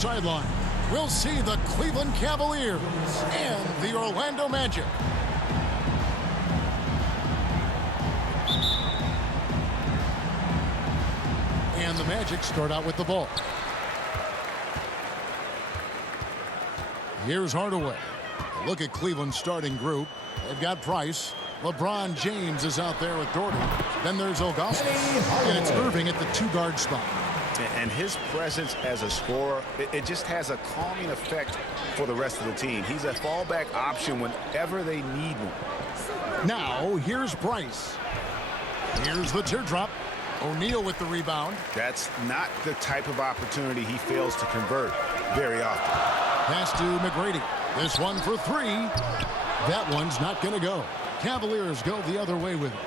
Sideline. We'll see the Cleveland Cavaliers and the Orlando Magic. And the Magic start out with the ball. Here's Hardaway. Look at Cleveland's starting group. They've got Price. LeBron James is out there with Jordan. Then there's Ilgauskas. And it's Irving at the two-guard spot. And his presence as a scorer, it just has a calming effect for the rest of the team. He's a fallback option whenever they need one. Now, here's Price. Here's the teardrop. O'Neal with the rebound. That's not the type of opportunity he fails to convert very often. Pass to McGrady. This one for three. That one's not going to go. Cavaliers go the other way with it.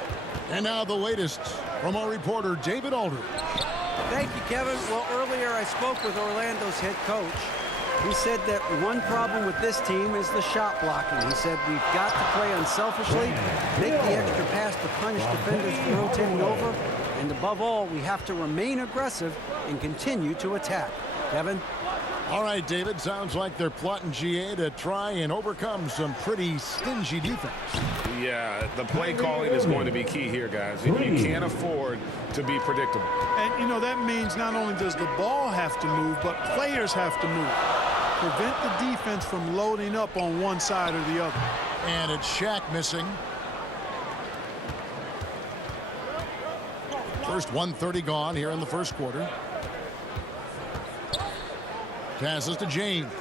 And now the latest from our reporter, David Aldridge. Thank you, Kevin. Well, earlier I spoke with Orlando's head coach. He said that one problem with this team is the shot blocking. He said we've got to play unselfishly, make the extra pass to punish defenders for rotating over, and above all, we have to remain aggressive and continue to attack. Kevin? All right, David, sounds like they're plotting GA to try and overcome some pretty stingy defense. Yeah, the play calling is going to be key here, guys. You can't afford to be predictable. And, you know, that means not only does the ball have to move, but players have to move. Prevent the defense from loading up on one side or the other. And it's Shaq missing. First 1:30 gone here in the first quarter. Passes to James.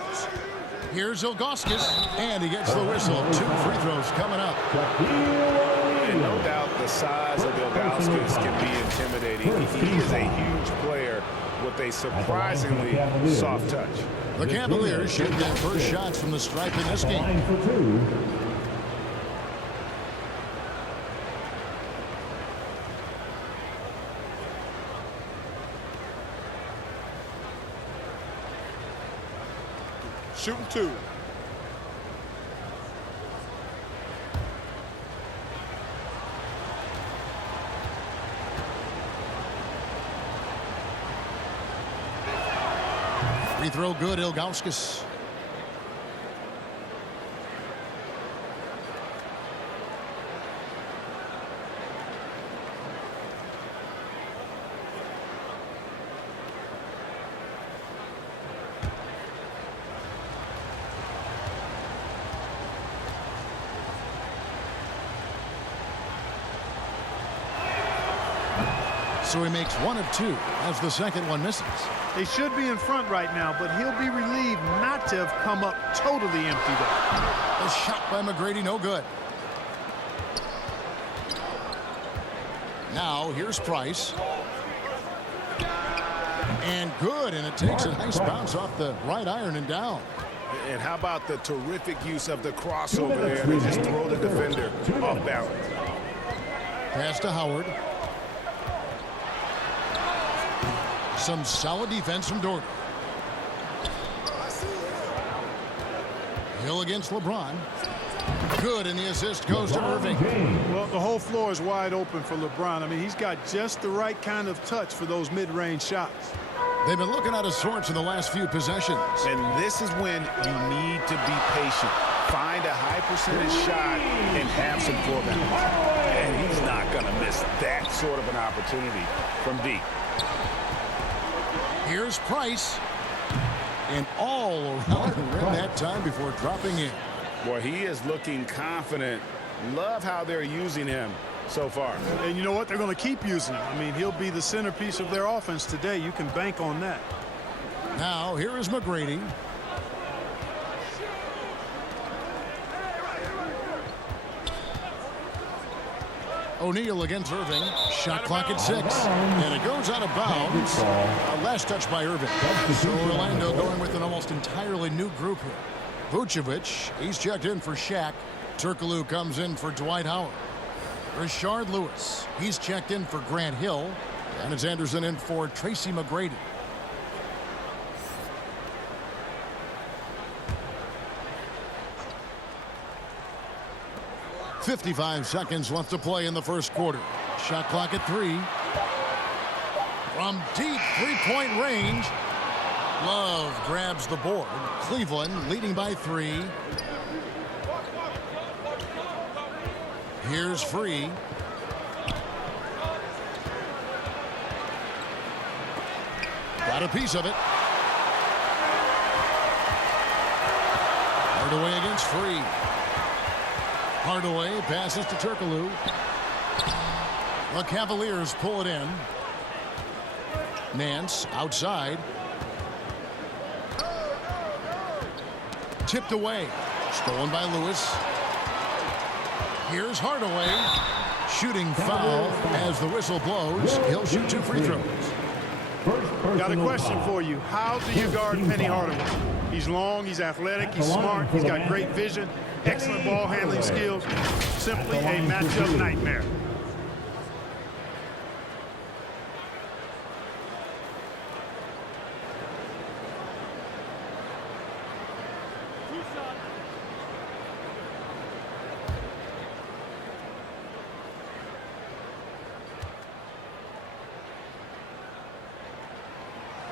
Here's Ilgauskas, and he gets the whistle. 2 free throws coming up. And no doubt the size of Ilgauskas can be intimidating. He is a huge player with a surprisingly soft touch. The Cavaliers shoot their first shots from the stripe in this game. Shooting 2. Free throw good, Ilgauskas. So he makes 1 of 2 as the second one misses. They should be in front right now, but he'll be relieved not to have come up totally empty there. A shot by McGrady, no good. Now here's Price. And good, and it takes a nice bounce off the right iron and down. And how about the terrific use of the crossover there to just throw the defender off balance. Pass to Howard. Some solid defense from Jordan. Hill against LeBron. Good, and the assist goes to Irving. Well, the whole floor is wide open for LeBron. I mean, he's got just the right kind of touch for those mid-range shots. They've been looking out of sorts in the last few possessions. And this is when you need to be patient. Find a high percentage shot and have some floor balance. And he's not going to miss that sort of an opportunity from deep. Here's Price. And all around the rim that time before dropping in. Boy, he is looking confident. Love how they're using him so far. And you know what? They're going to keep using him. I mean, he'll be the centerpiece of their offense today. You can bank on that. Now, here is McGrady. O'Neal against Irving. Shot clock at 6. And it goes out of bounds. Last touch by Irving. So Orlando going with an almost entirely new group here. Vucevic, he's checked in for Shaq. Turkoglu comes in for Dwight Howard. Rashard Lewis, he's checked in for Grant Hill. And it's Anderson in for Tracy McGrady. .55 seconds left to play in the first quarter. Shot clock at 3. From deep three-point range. Love grabs the board. Cleveland leading by 3. Here's Free. Got a piece of it. Hardaway against Free. Hardaway passes to Turkoglu. The Cavaliers pull it in. Nance outside. Tipped away. Stolen by Lewis. Here's Hardaway. Shooting foul as the whistle blows. He'll shoot 2 free throws. Got a question for you. How do you guard Penny Hardaway? He's long, he's athletic, he's smart, he's got great vision, excellent ball handling skills. Simply a matchup nightmare.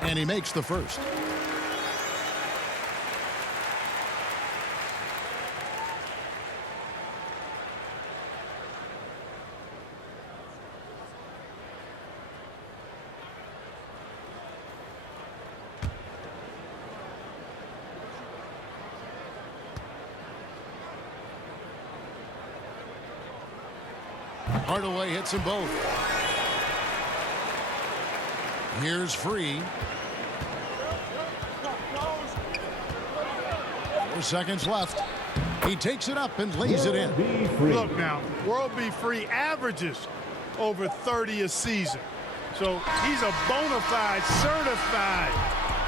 And he makes the first. Hardaway hits them both. Here's Free. 4 seconds left. He takes it up and lays it in. Look now, World B. Free averages over 30 a season. So he's a bona fide, certified,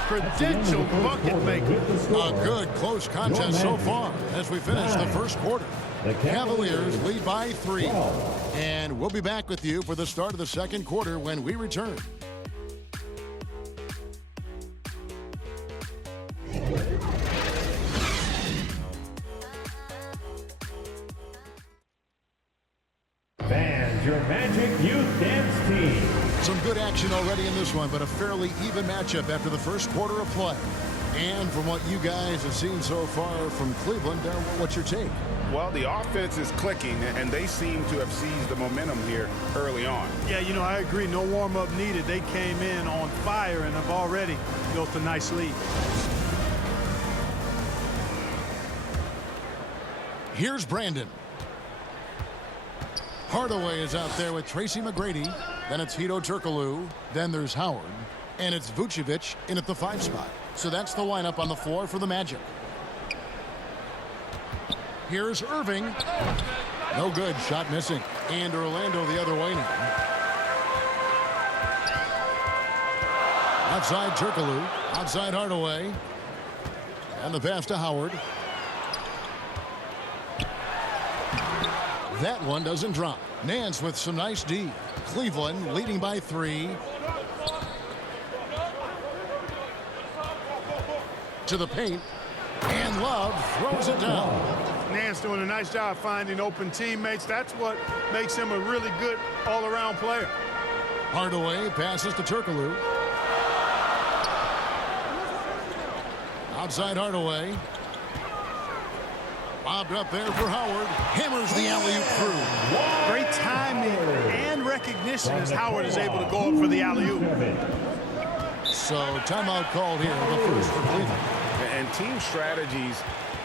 credentialed bucket maker. A good close contest so far as we finish the first quarter. The Cavaliers lead by 3. And we'll be back with you for the start of the second quarter when we return. Fans, your Magic Youth Dance Team. Some good action already in this one, but a fairly even matchup after the first quarter of play. And from what you guys have seen so far from Cleveland, what's your take? Well, the offense is clicking, and they seem to have seized the momentum here early on. Yeah, you know, I agree. No warm-up needed. They came in on fire and have already built a nice lead. Here's Brandon. Hardaway is out there with Tracy McGrady. Then it's Hedo Turkoglu. Then there's Howard. And it's Vucevic in at the 5 spot. So that's the lineup on the floor for the Magic. Here's Irving. No good. Shot missing. And Orlando the other way now. Outside Turkoglu. Outside Hardaway. And the pass to Howard. That one doesn't drop. Nance with some nice D. Cleveland leading by 3. To the paint. And Love throws it down. Nance doing a nice job finding open teammates. That's what makes him a really good all-around player. Hardaway passes to Turkoglu. Outside Hardaway. Bobbed up there for Howard. Hammers the alley-oop through. Great timing and recognition as Howard is able to go up for the alley-oop. So timeout called here, the first for Cleveland. And team strategies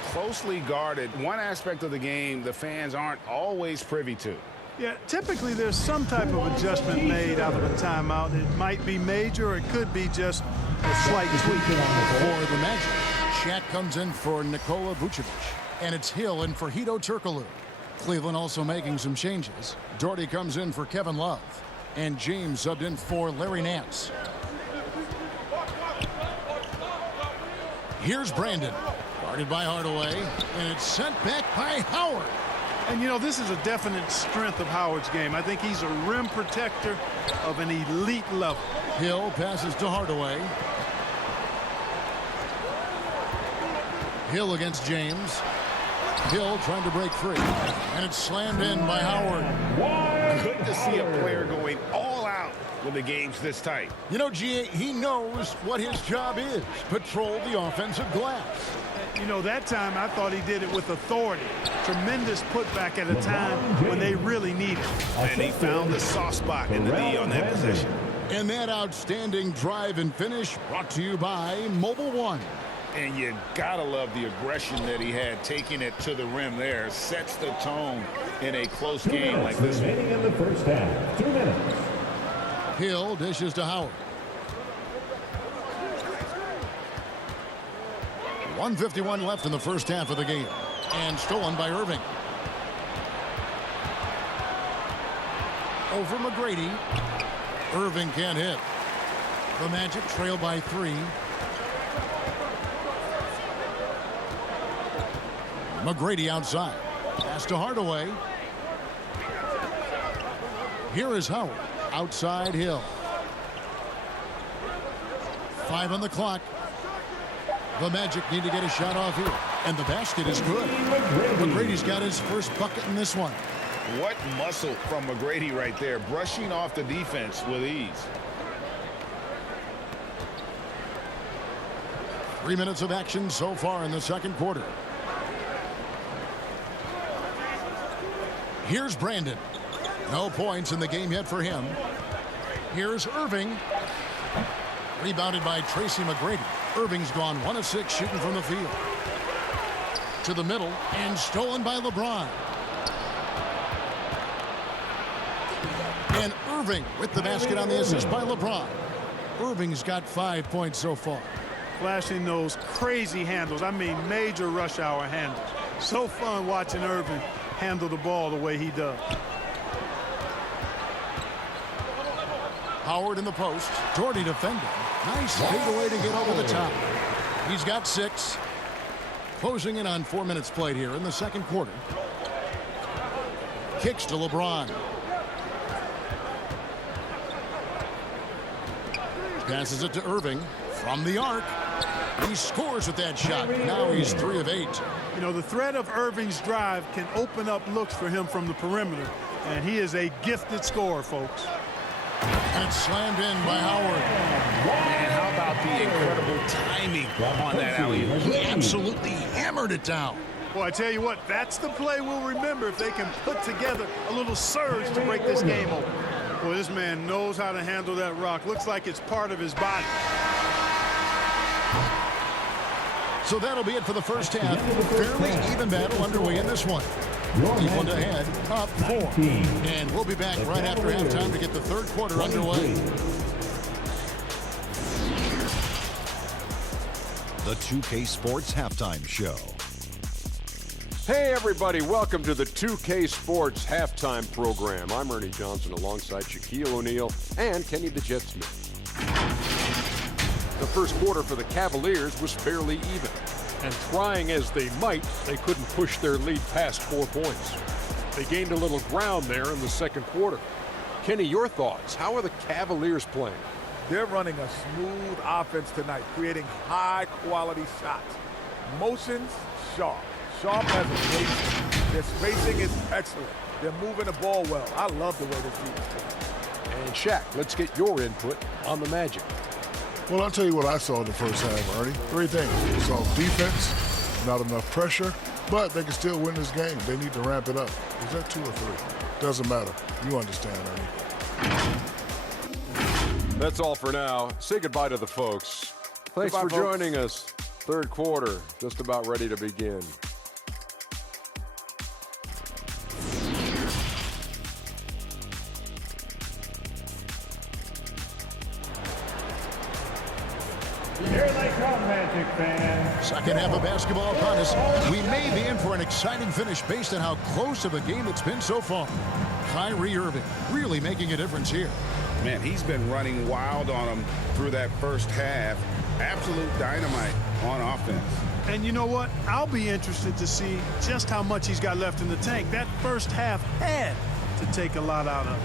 closely guarded. One aspect of the game the fans aren't always privy to. Yeah, typically there's some type of adjustment made out of a timeout. It might be major, or it could be just a slight tweak. For the Magic, Shaq comes in for Nikola Vucevic. And it's Hill in for Hedo Turkoglu. Cleveland also making some changes. Doherty comes in for Kevin Love. And James subbed in for Larry Nance. Here's Brandon. Guarded by Hardaway. And it's sent back by Howard. And, you know, this is a definite strength of Howard's game. I think he's a rim protector of an elite level. Hill passes to Hardaway. Hill against James. Hill trying to break free. And it's slammed in by Howard. Good to see a player going all out when the game's this tight. You know, G.A., he knows what his job is. Patrol the offensive glass. You know, that time I thought he did it with authority. Tremendous putback at a time when they really need it. And he found the soft spot in the D on that possession. And that outstanding drive and finish brought to you by Mobile One. And you gotta love the aggression that he had, taking it to the rim there. Sets the tone in a close game like this one. Remaining in the first half. 2 minutes. Hill dishes to Howard. 1:51 left in the first half of the game. And stolen by Irving. Over McGrady. Irving can't hit. The Magic trail by 3. McGrady outside. Pass to Hardaway. Here is Howard. Outside Hill. 5 on the clock. The Magic need to get a shot off here. And the basket is good. McGrady's got his first bucket in this one. What muscle from McGrady right there, brushing off the defense with ease. 3 minutes of action so far in the second quarter. Here's Brandon. No points in the game yet for him. Here's Irving. Rebounded by Tracy McGrady. Irving's gone 1 of 6 shooting from the field. To the middle and stolen by LeBron. And Irving with the basket on the assist by LeBron. Irving's got 5 points so far. Flashing those crazy handles. I mean, major rush hour handles. So fun watching Irving handle the ball the way he does. Howard in the post. Jordy defending. Nice fadeaway to get over the top. He's got 6. Closing in on 4 minutes played here in the second quarter. Kicks to LeBron. Passes it to Irving from the arc. He scores with that shot. Now he's 3 of 8. You know, the threat of Irving's drive can open up looks for him from the perimeter. And he is a gifted scorer, folks. And it's slammed in by Howard. And how about the incredible timing on that alley-oop? He absolutely hammered it down. Well, I tell you what, that's the play we'll remember if they can put together a little surge to break this game open. Boy, this man knows how to handle that rock. Looks like it's part of his body. So that'll be it for the first half. Fairly even battle underway in this one. Cleveland ahead, up 4. And we'll be back right after halftime to get the third quarter underway. The 2K Sports Halftime Show. Hey everybody, welcome to the 2K Sports Halftime Program. I'm Ernie Johnson alongside Shaquille O'Neal and Kenny the Jet Smith. The first quarter for the Cavaliers was fairly even. And trying as they might, they couldn't push their lead past 4 points. They gained a little ground there in the second quarter. Kenny, your thoughts? How are the Cavaliers playing? They're running a smooth offense tonight, creating high-quality shots. Motions, sharp. Sharp as a spacing. Their spacing is excellent. They're moving the ball well. I love the way this team is playing. And Shaq, let's get your input on the Magic. Well, I'll tell you what I saw in the first half, Ernie. 3 things. I saw defense, not enough pressure, but they can still win this game. They need to ramp it up. Is that 2 or 3? Doesn't matter. You understand, Ernie. That's all for now. Say goodbye to the folks. Thanks Goodbye, for folks. joining us. Third quarter, just about ready to begin. Here they come, Magic fans. Second half of basketball upon us. We may be in for an exciting finish based on how close of a game it's been so far. Kyrie Irving really making a difference here. Man, he's been running wild on them through that first half. Absolute dynamite on offense. And you know what? I'll be interested to see just how much he's got left in the tank. That first half had to take a lot out of it.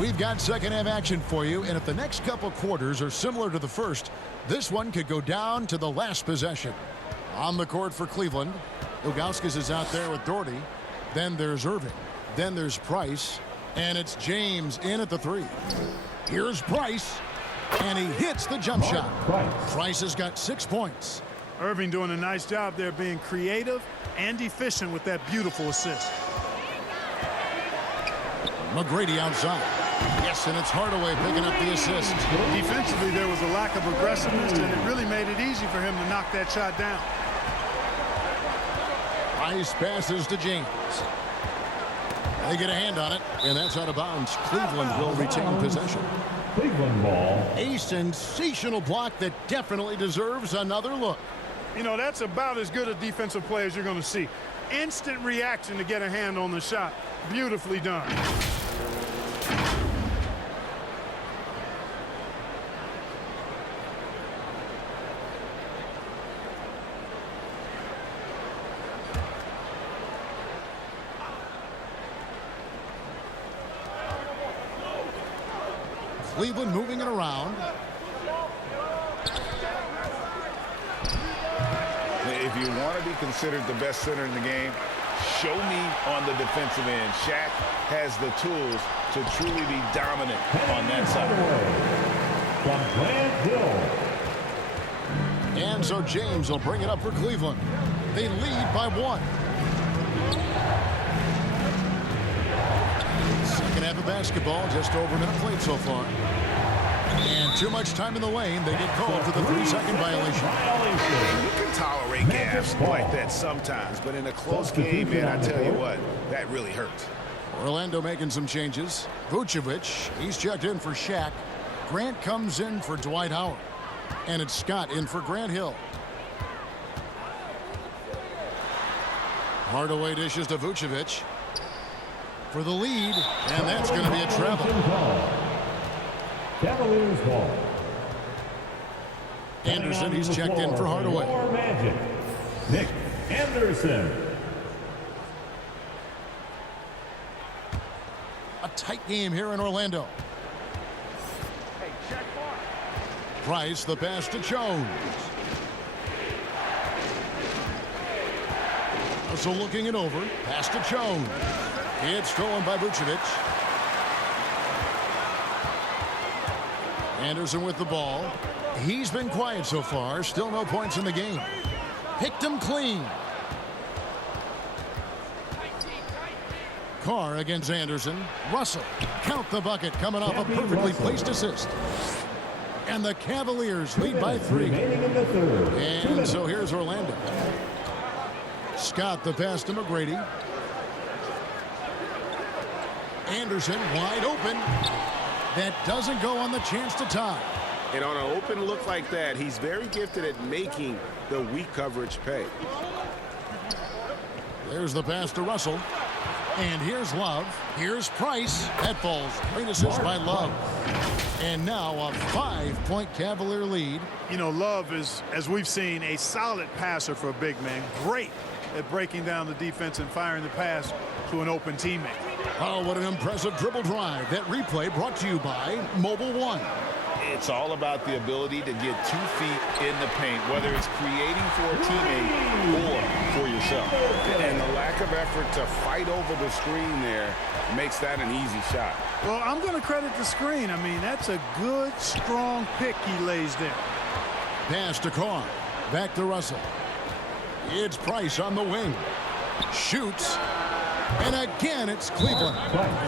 We've got second half action for you, and if the next couple quarters are similar to the first, this one could go down to the last possession. On the court for Cleveland, Ilgauskas is out there with Doherty. Then there's Irving. Then there's Price. And it's James in at the 3. Here's Price. And he hits the jump shot. Price has got 6 points. Irving doing a nice job there being creative and efficient with that beautiful assist. McGrady outside. Yes, and it's Hardaway picking up the assist. Defensively, there was a lack of aggressiveness, and it really made it easy for him to knock that shot down. Price passes to James. They get a hand on it, and that's out of bounds. Cleveland will retain possession. Cleveland ball. A sensational block that definitely deserves another look. You know, that's about as good a defensive play as you're going to see. Instant reaction to get a hand on the shot. Beautifully done. Cleveland moving it around. If you want to be considered the best center in the game, show me on the defensive end. Shaq has the tools to truly be dominant on that side. And so James will bring it up for Cleveland. They lead by 1. Second half of basketball, just over a minute played so far. And too much time in the lane. They get called for the 3-second violation. You can tolerate gaffes like that sometimes, but in a close game, man, I tell you what, that really hurts. Orlando making some changes. Vucevic, he's checked in for Shaq. Grant comes in for Dwight Howard. And it's Scott in for Grant Hill. Hardaway dishes to Vucevic for the lead, and that's going to be a travel. Cavaliers ball. Anderson, he's checked in for Hardaway. Magic. Nick Anderson. A tight game here in Orlando. Price, the pass to Jones. Also looking it over. Pass to Jones. It's stolen by Vucevic. Anderson with the ball. He's been quiet so far. Still no points in the game. Picked him clean. Carr against Anderson. Russell. Count the bucket coming off a perfectly placed assist. And the Cavaliers lead by 3. And so here's Orlando. Scott the pass to McGrady. Anderson wide open. That doesn't go on the chance to tie. And on an open look like that, he's very gifted at making the weak coverage pay. There's the pass to Russell. And here's Love. Here's Price. That falls. Great assist by Love. And now a 5-point Cavalier lead. You know, Love is, as we've seen, a solid passer for a big man. Great at breaking down the defense and firing the pass to an open teammate. Oh, what an impressive dribble drive. That replay brought to you by Mobile One. It's all about the ability to get 2 feet in the paint, whether it's creating for a teammate or for yourself. And the lack of effort to fight over the screen there makes that an easy shot. Well, I'm going to credit the screen. I mean, that's a good, strong pick he lays there. Pass to Carr. Back to Russell. It's Price on the wing. Shoots. And again, it's Cleveland.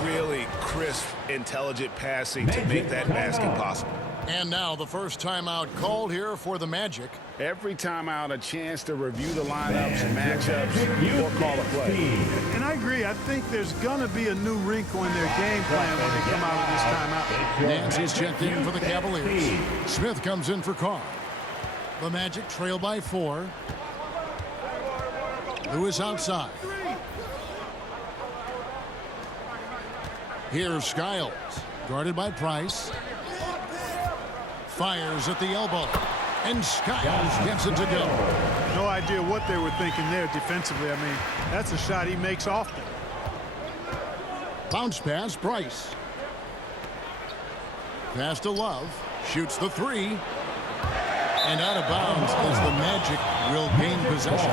Really crisp, intelligent passing to make that basket possible. And now the first timeout called here for the Magic. Every timeout, a chance to review the lineups, matchups, or call a play. And I agree. I think there's going to be a new wrinkle in their game plan when they come out of this timeout. Nancy's checked in for the Cavaliers. Smith comes in for Carr. The Magic trail by 4. Lewis outside. Here's Skiles, guarded by Price. Fires at the elbow, and Skiles gets it to go. No idea what they were thinking there defensively. I mean, that's a shot he makes often. Bounce pass, Price. Pass to Love, shoots the 3. And out of bounds as the Magic will gain possession.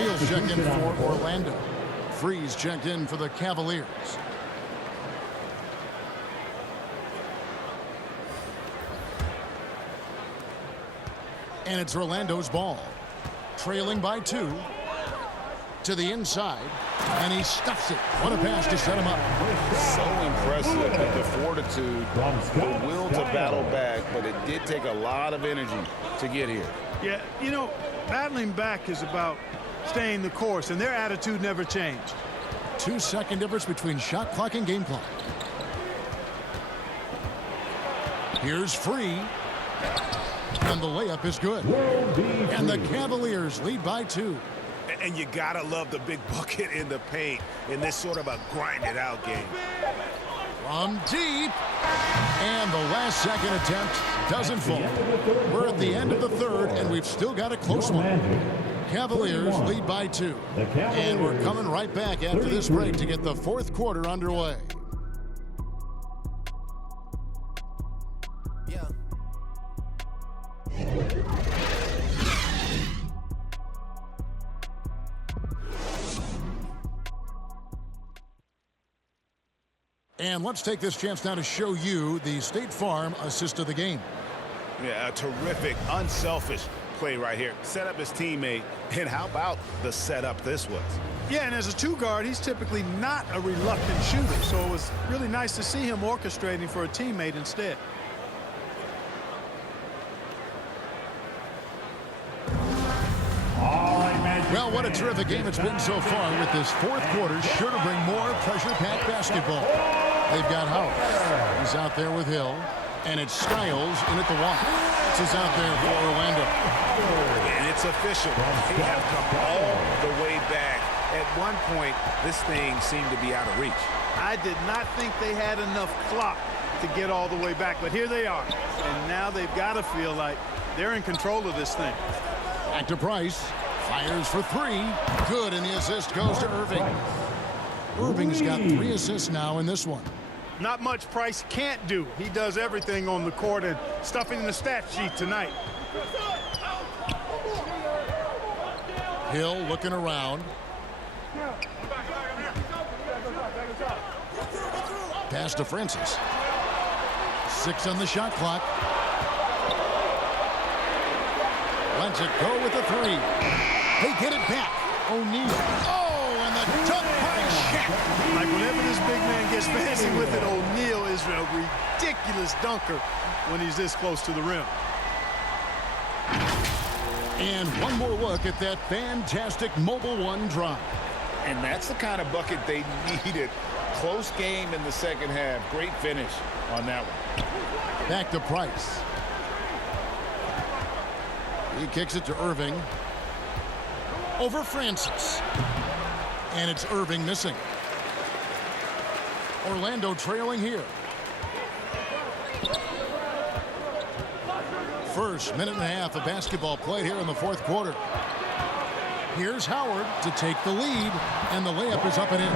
O'Neal's checked in for Orlando. Freeze checked in for the Cavaliers. And it's Orlando's ball. Trailing by 2. To the inside. And he stuffs it. What a pass to set him up. So impressive. The fortitude, the will to battle back, but it did take a lot of energy to get here. Yeah, you know, battling back is about staying the course, and their attitude never changed. 2-second difference between shot clock and game clock. Here's Free. And the layup is good. And the Cavaliers lead by 2. And you gotta love the big bucket in the paint in this sort of a grind-it-out game. From deep. And the last second attempt doesn't fall. We're at the end of the third, and we've still got a close one. Cavaliers lead by 2. And we're coming right back after this break to get the fourth quarter underway. And let's take this chance now to show you the State Farm assist of the game. Yeah, a terrific, unselfish play right here. Set up his teammate, and how about the setup this was? Yeah, and as a 2-guard, he's typically not a reluctant shooter, so it was really nice to see him orchestrating for a teammate instead. Well, what a terrific game it's been so far, with this fourth quarter sure to bring more pressure-packed basketball. They've got Howard. He's out there with Hill. And it's Skiles in at the one. This is out there for Orlando. And it's official. They have come all the way back. At one point, this thing seemed to be out of reach. I did not think they had enough clock to get all the way back, but here they are. And now they've got to feel like they're in control of this thing. Back to Price. Fires for 3. Good, and the assist goes to Irving. Irving's got 3 assists now in this one. Not much Price can't do. He does everything on the court, and stuffing in the stat sheet tonight. Hill looking around. Pass to Francis. 6 on the shot clock. Lets it go with the 3. They get it back. O'Neal. Oh, and the dunk by Shaq. Like whenever this big man gets fancy with it, O'Neal is a ridiculous dunker when he's this close to the rim. And one more look at that fantastic Mobile One drive. And that's the kind of bucket they needed. Close game in the second half. Great finish on that one. Back to Price. He kicks it to Irving. Over Francis. And it's Irving missing. Orlando trailing here. First minute and a half of basketball played here in the fourth quarter. Here's Howard to take the lead, and the layup is up and in.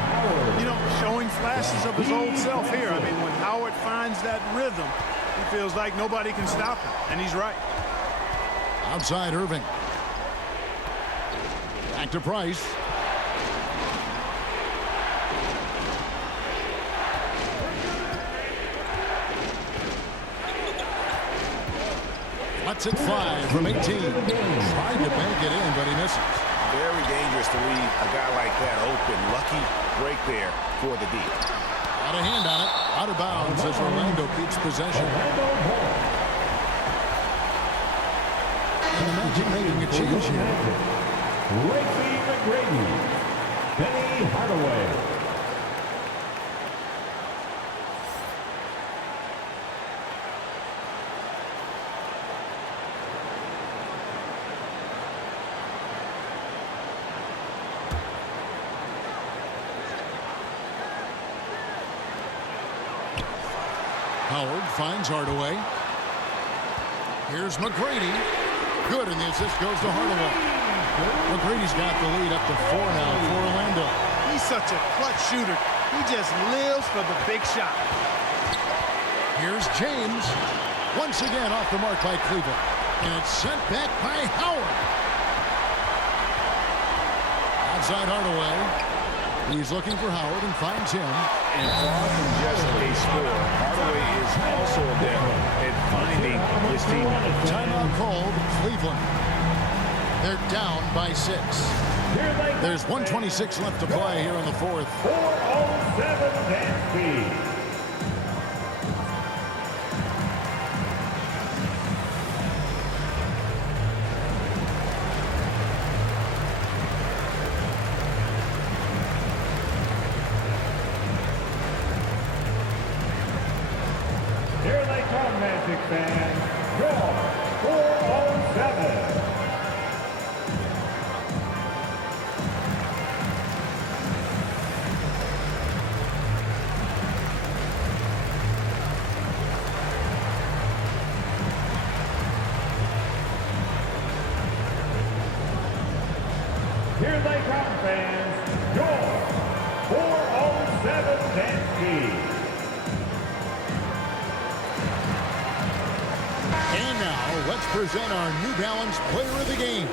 You know, showing flashes of his old self here. I mean, when Howard finds that rhythm, he feels like nobody can stop him, and he's right. Outside Irving. Back to Price. Lets it fly from 18. Tried to bank it in, but he misses. Very dangerous to leave a guy like that open. Lucky break there for the D. Got a hand on it. Out of bounds as Orlando keeps possession. And the Magic making a change here. Gracie McGrady. Penny Hardaway. Howard finds Hardaway. Here's McGrady. Good, and the assist goes to Hardaway. McGrady's got the lead up to 4 now for Orlando. He's such a clutch shooter. He just lives for the big shot. Here's James. Once again off the mark by Cleveland. And it's sent back by Howard. outside Hardaway. He's looking for Howard and finds him. And far from just a score, Hardaway is also adept at finding his teammates. Timeout called, Cleveland. They're down by 6. There's 1:26 left to play here in the fourth. 407 dance speed. Here they come, Magic fans. Draw 407. Here they come, fans. Draw 407 dance speed. And now, let's present our New Balance Player of the Game,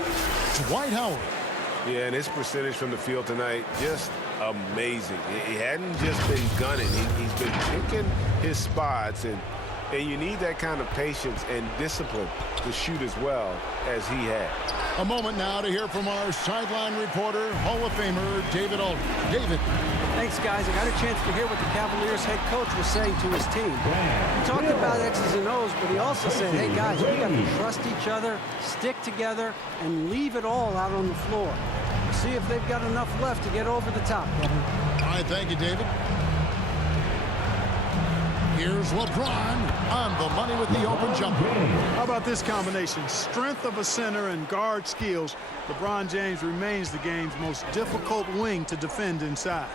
Dwight Howard. Yeah, and his percentage from the field tonight, just amazing. He hadn't just been gunning. He's been picking his spots, and you need that kind of patience and discipline to shoot as well as he had. A moment now to hear from our sideline reporter, Hall of Famer David Aldridge. David. Thanks, guys. I got a chance to hear what the Cavaliers head coach was saying to his team. He talked about X's and O's, but he also said, hey, guys, we got to trust each other, stick together, and leave it all out on the floor. See if they've got enough left to get over the top, Kevin. All right, thank you, David. Here's LeBron on the money with the open jumper. How about this combination? Strength of a center and guard skills. LeBron James remains the game's most difficult wing to defend inside.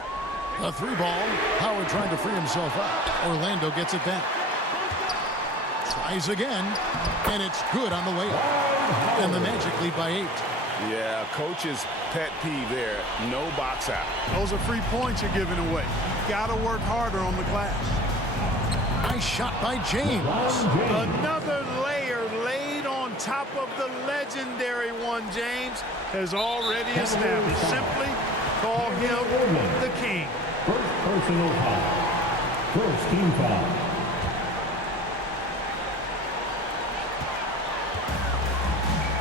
A 3-ball. Howard trying to free himself up. Orlando gets it back. Tries again, and it's good on the way up. And the Magic lead by 8. Yeah, coach's pet peeve there. No box out. Those are free points you're giving away. Got to work harder on the glass. Nice shot by James. Another layer laid on top of the legendary one James has already established. Simply call him the king. First personal foul. First team foul.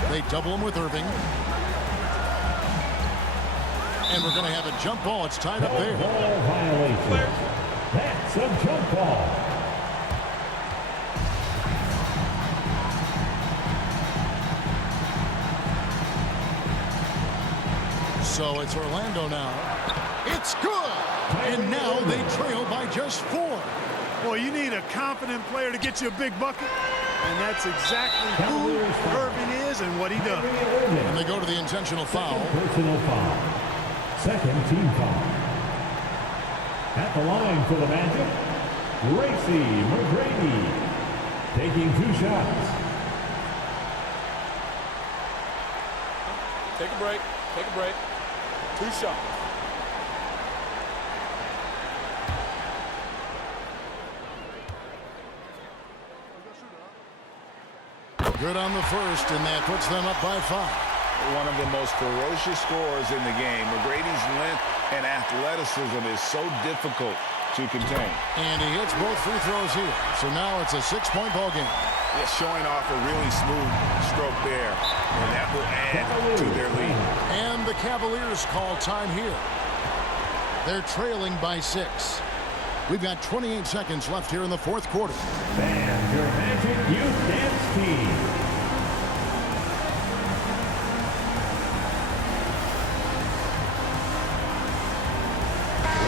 They double him with Irving. And we're going to have a jump ball. It's tied up there. Ball violation. That's a jump ball. So it's Orlando now. It's good! And now they trail by just 4. Well, you need a confident player to get you a big bucket. And that's exactly who Irving is and what he does. And they go to the intentional foul. Personal foul. Second team foul. At the line for the Magic, Tracy McGrady taking 2 shots. Take a break. Take a break. 2 shots. Good on the first, and that puts them up by 5. One of the most ferocious scorers in the game. McGrady's length and athleticism is so difficult to contain. And he hits both free throws here. So now it's a 6-point ball game. Yeah, showing off a really smooth stroke there. And that will add to their lead. And the Cavaliers call time here. They're trailing by 6. We've got 28 seconds left here in the fourth quarter. And your Magic Youth Dance Team.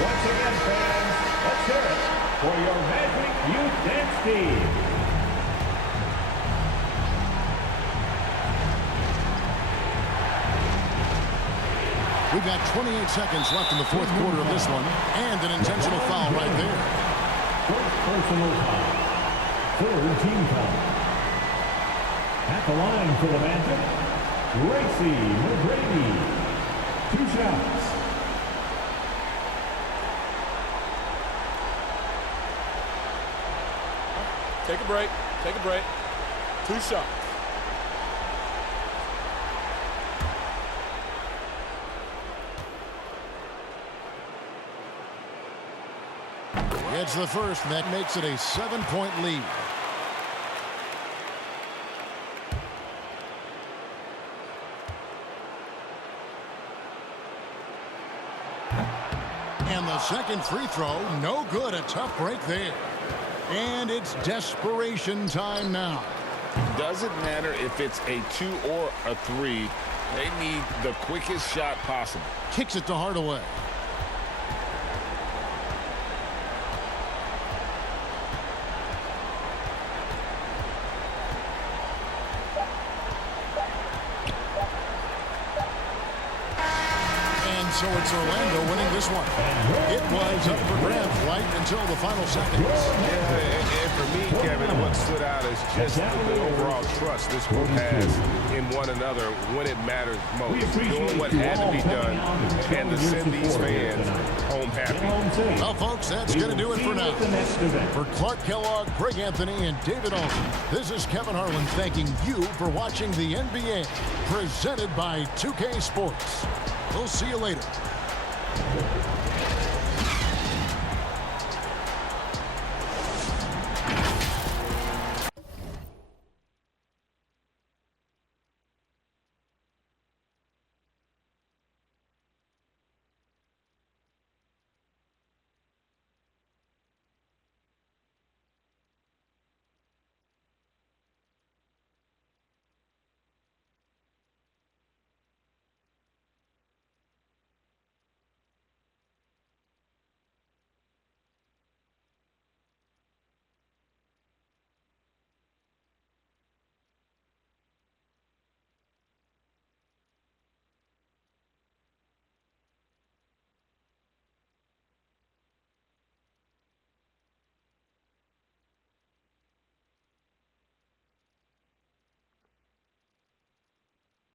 Once again, fans, let's hear it for your Magic Youth Dance Team. We've got 28 seconds left in the fourth quarter of this one, and an intentional foul right there. First personal foul. Third team foul. At the line for the Magic, Tracy McGrady. 2 shots. Take a break. Take a break. 2 shots. It's the first, and that makes it a 7-point lead. And the second free throw, no good. A tough break there. And it's desperation time now. Doesn't matter if it's a 2 or a 3. They need the quickest shot possible. Kicks it to Hardaway. So it's Orlando winning this one. It was up for grabs right until the final seconds. Yeah, and for me, Kevin, what stood out is just the overall trust this group has in one another when it matters most. Doing what had to be done and to send these fans home happy. Well, folks, that's going to do it for now. For Clark Kellogg, Greg Anthony, and David Owen, this is Kevin Harlan thanking you for watching the NBA presented by 2K Sports. We'll see you later.